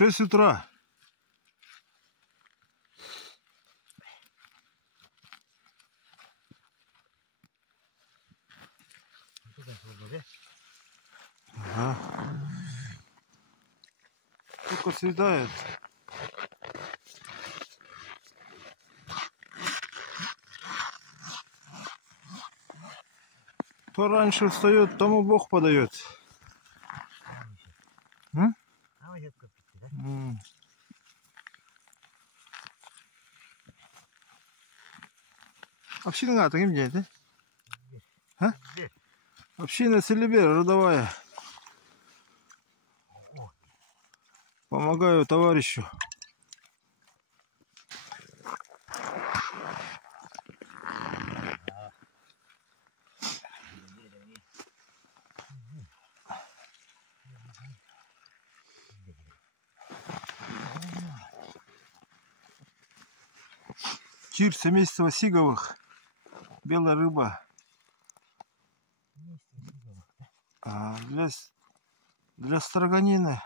6 утра. Ага. Только светает. Кто раньше встает, тому Бог подает. Община таким где, да? А? Община Селибер, родовая. Помогаю товарищу. Тир семейства сиговых. Белая рыба. А для строганины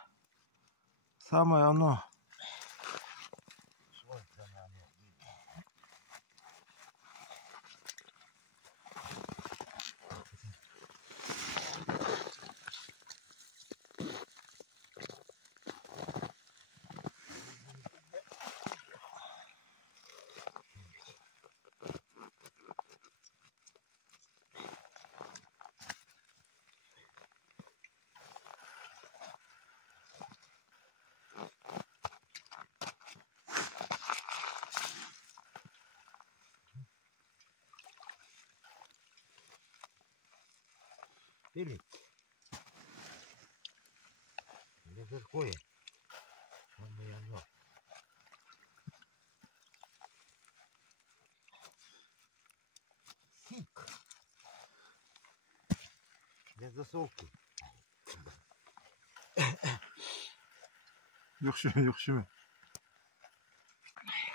самое оно. Или такое. Он моя ног. Сик. Без засолки. Юхшими.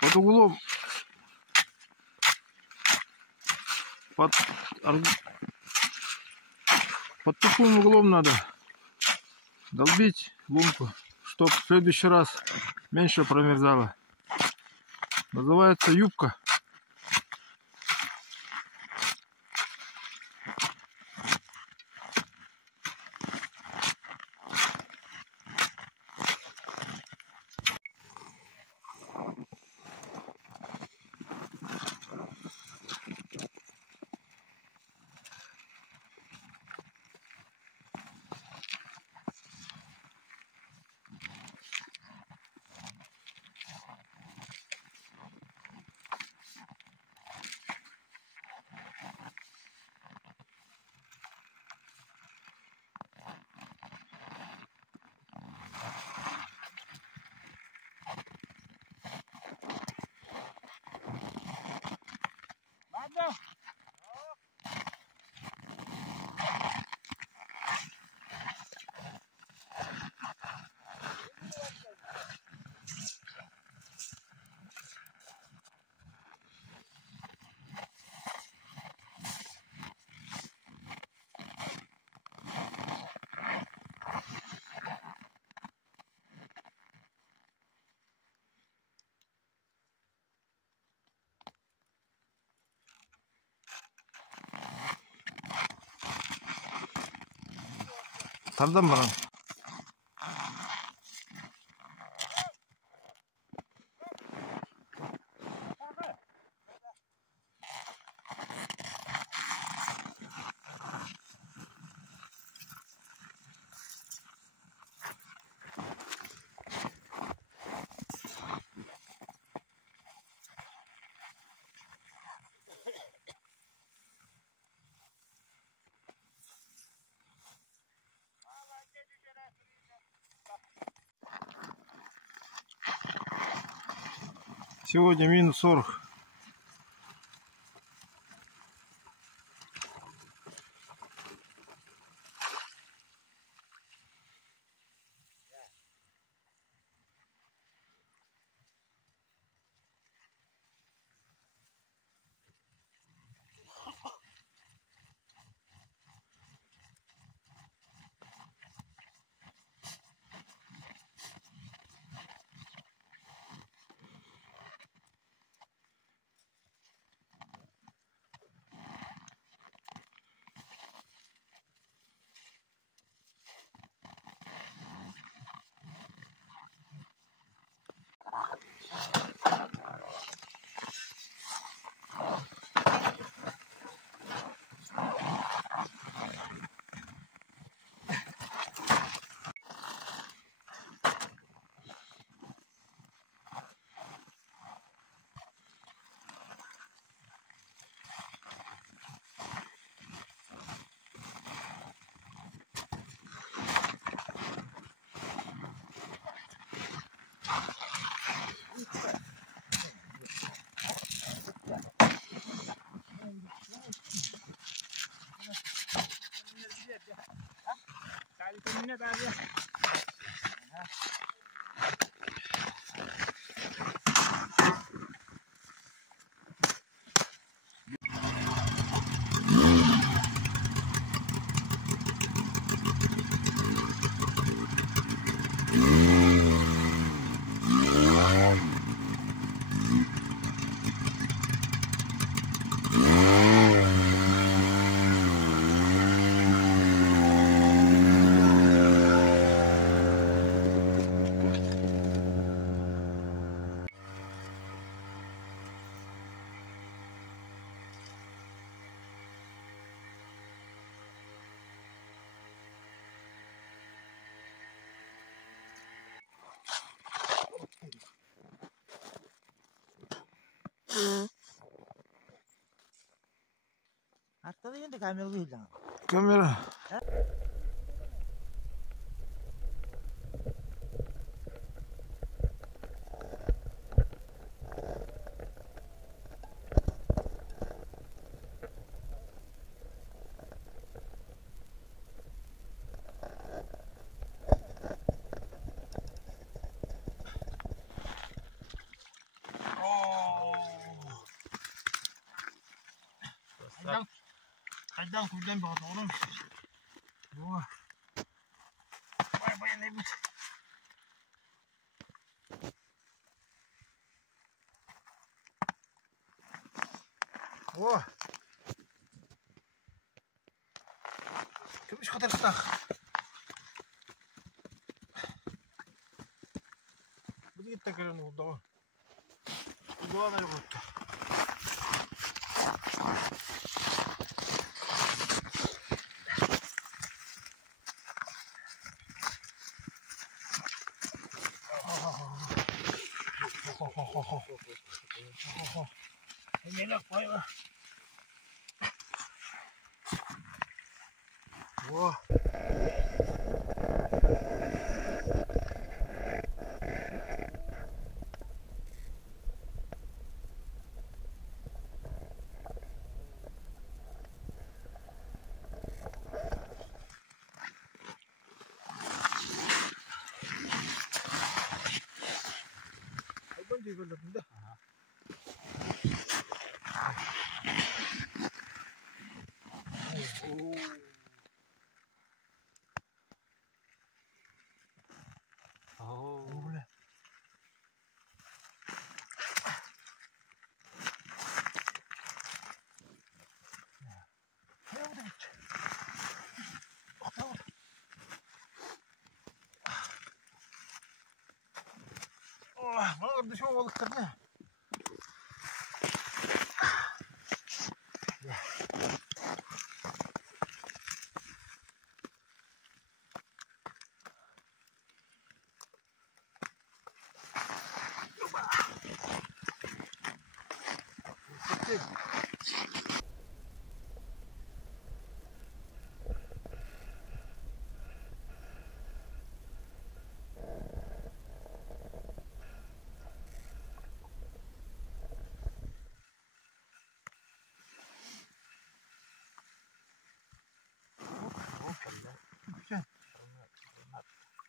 Под углом. Под таким углом надо долбить лунку, чтобы в следующий раз меньше промерзало. Называется юбка. Тардан баран. Сегодня минус 40. minat aja. Atau ini kami bilang. Kamera. Kadang hujan bawa turun. Wah. Banyak ribut. Wah. Coba kotak-kotak. Begitu kira nudo. Dua na ribut. Ini nak kau ya. Wah. Abang juga dah. Boleh. Wah, mana ada semua waktunya.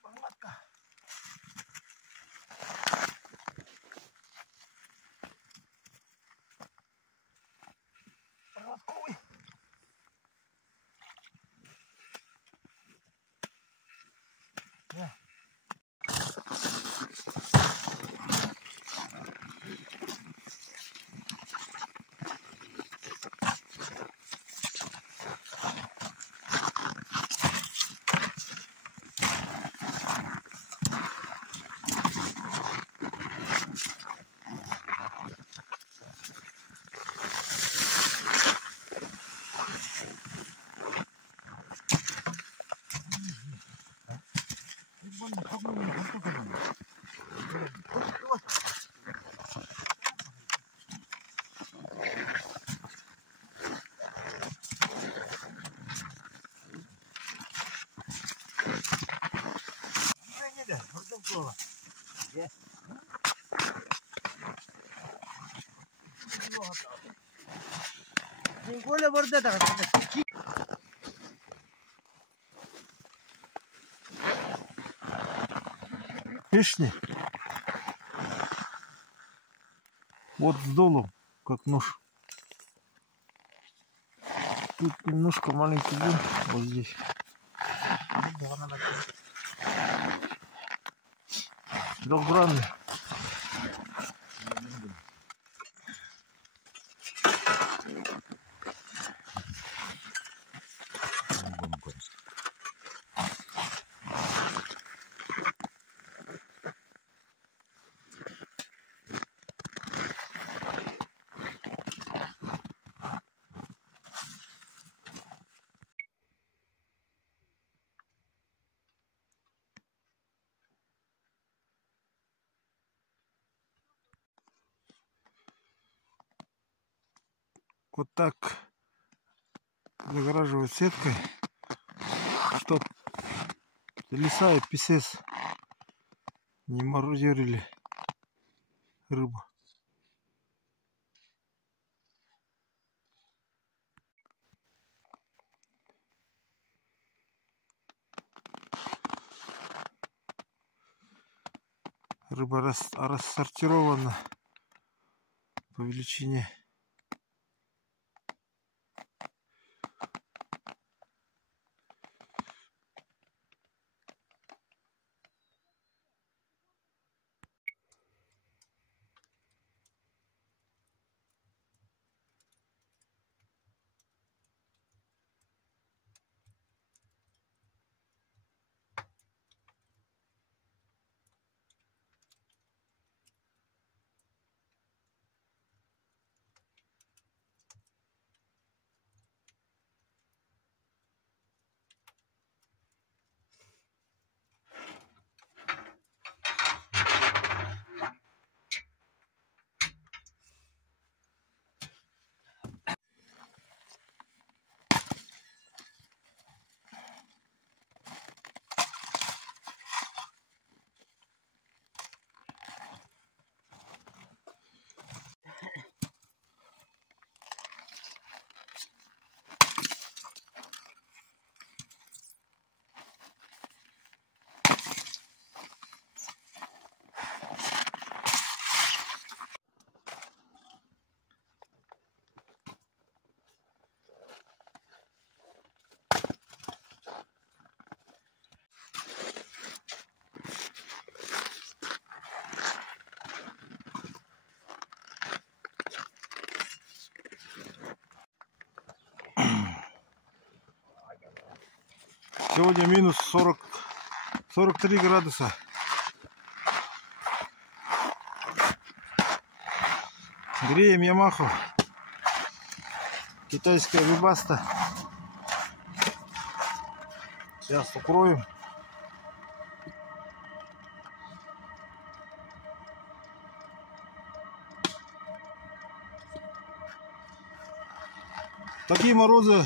Banget kah? Berat kau weh. Ya. Yes. Boleh berdekat. Видишь? Вот с долом, как нож. Тут немножко маленький дым, вот здесь. Трехгранный. Вот так загораживают сеткой, чтоб лиса и писец не мародерили рыбу. Рыба рассортирована по величине. Сегодня минус 43 градуса. Греем Ямаху. Китайская вибаста. Сейчас укроем. Такие морозы,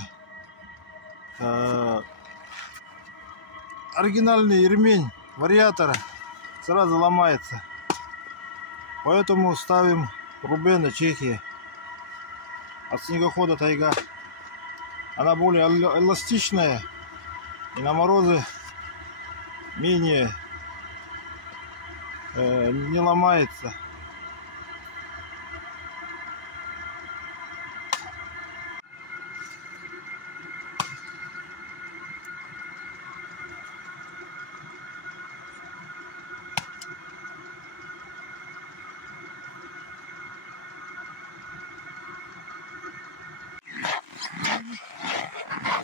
оригинальный ремень вариатора сразу ломается. Поэтому ставим Рубена, Чехия. От снегохода Тайга. Она более эластичная и на морозы менее не ломается.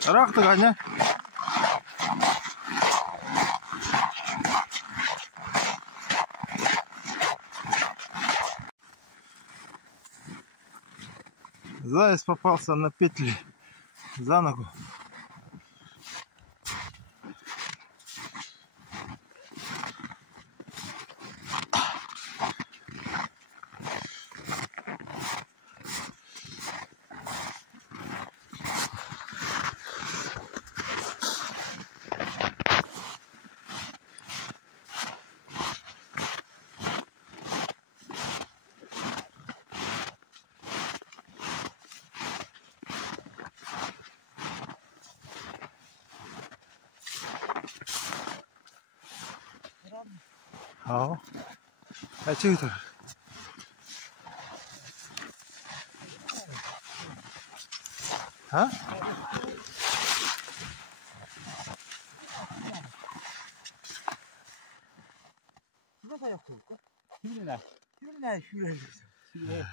Рахтыганя. Заяц попался на петли за ногу. 어. 아, 저기다. 어? 이거 사야 볼까? 힘내나. 힘내나, 휴일. 휴일.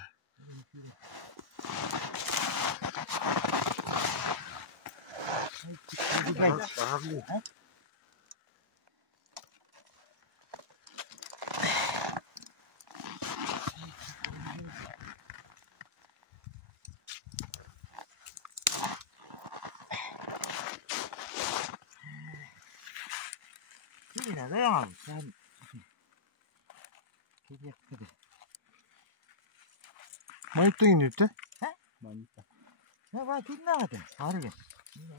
힘내나, 너야. 참. 되게 크다. 많이 뚱이 있대? 많이 있다. 내가 뒷나가다. 다르게.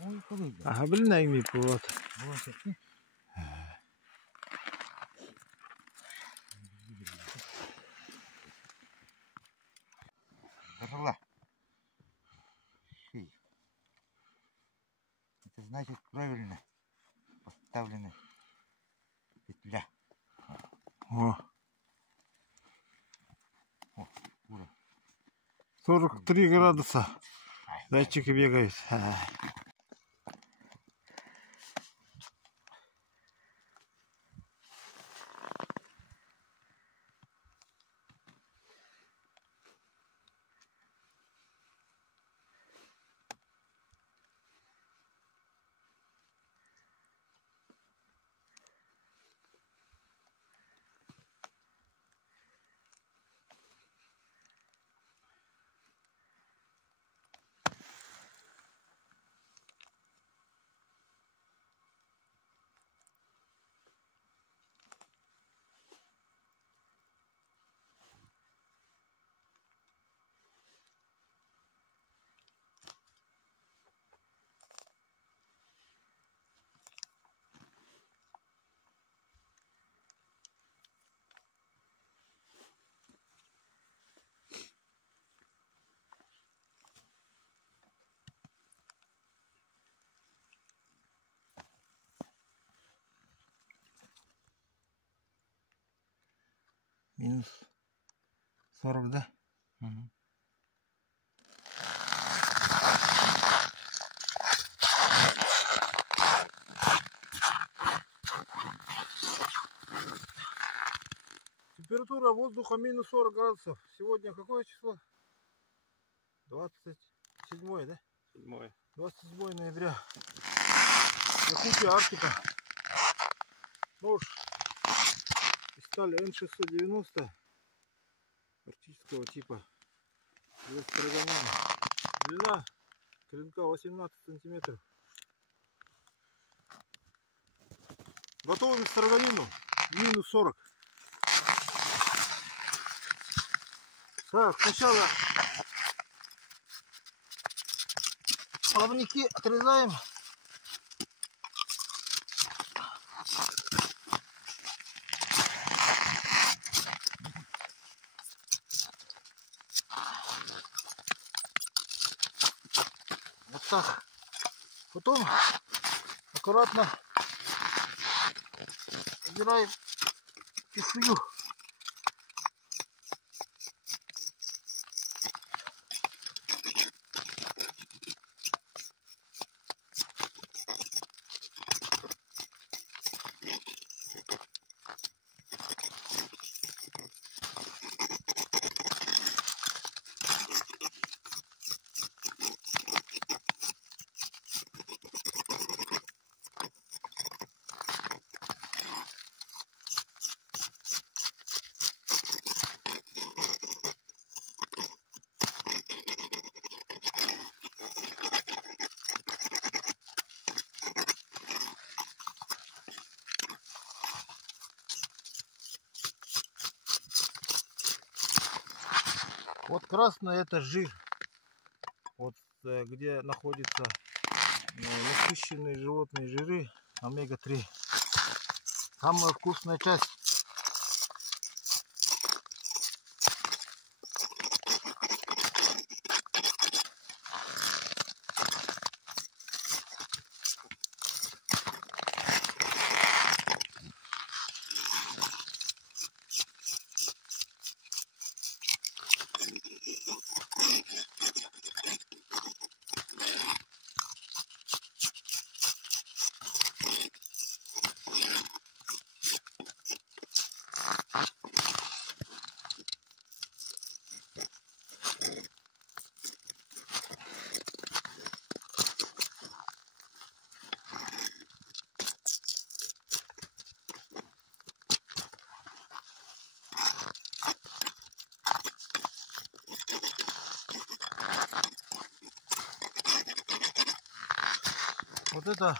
어이, 거기 이제. 아, 하블나 이미 부었다. 뭐가 있었지? Пошла. Это значит правильно поставлена петля. О, О, ура. 43 градуса. Зайчики бегают. Минус 40, да? Угу. Температура воздуха минус 40 градусов. Сегодня какое число? 27, да? 27 ноября. Якутия, Арктика. Нож из стали Н690 арктического типа. Для строганина. Длина клинка 18 сантиметров. Готовим к строганину. Минус 40. Так, сначала плавники отрезаем. Вот так. Потом аккуратно убираем чешую. Вот красный это жир, вот где находятся насыщенные животные жиры омега-3. Самая вкусная часть. Вот это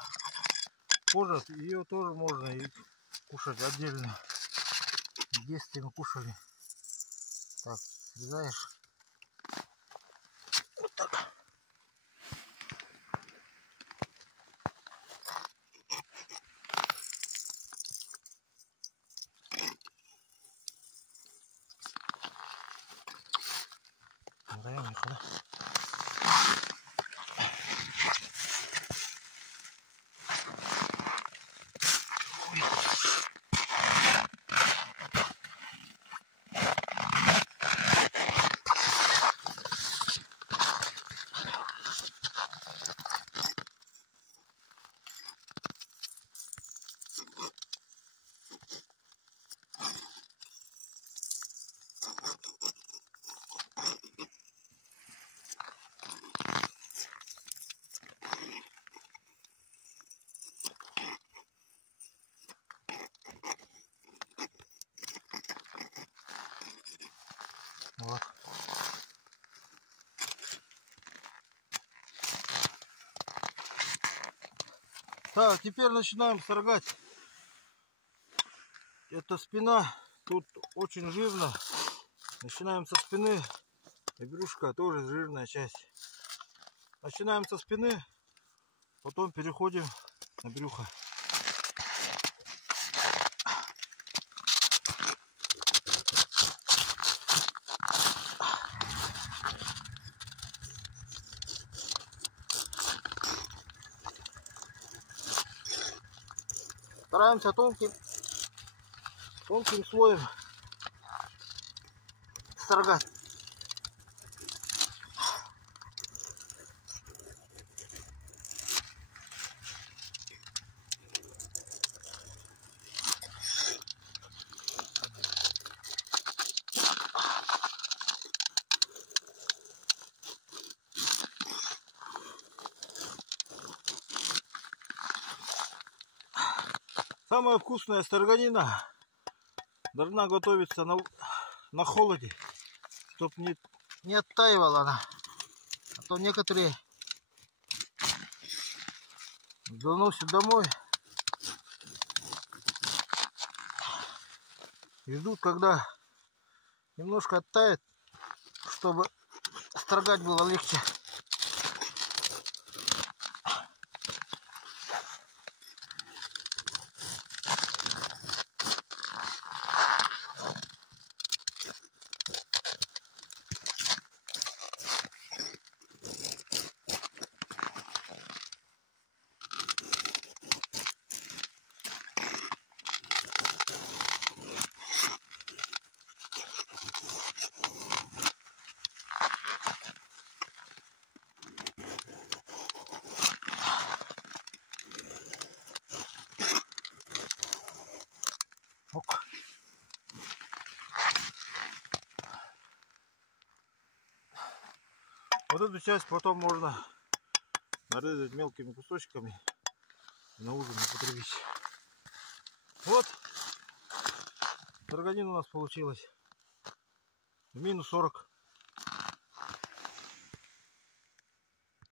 кожа, ее тоже можно и кушать отдельно. В детстве мы кушали. Так, срезаешь. Вот так. Даем их, да? Вот. Так, теперь начинаем строгать. Это спина, тут очень жирно. Начинаем со спины. И брюшко тоже жирная часть. Начинаем со спины, потом переходим на брюхо. Стараемся тонким слоем строгать. Самая вкусная строганина должна готовиться на холоде, чтобы не оттаивала она. А то некоторые заносят домой и ждут, когда немножко оттает, чтобы строгать было легче. Вот эту часть потом можно нарезать мелкими кусочками и на ужин употребить. Вот, строганина у нас получилась в -40.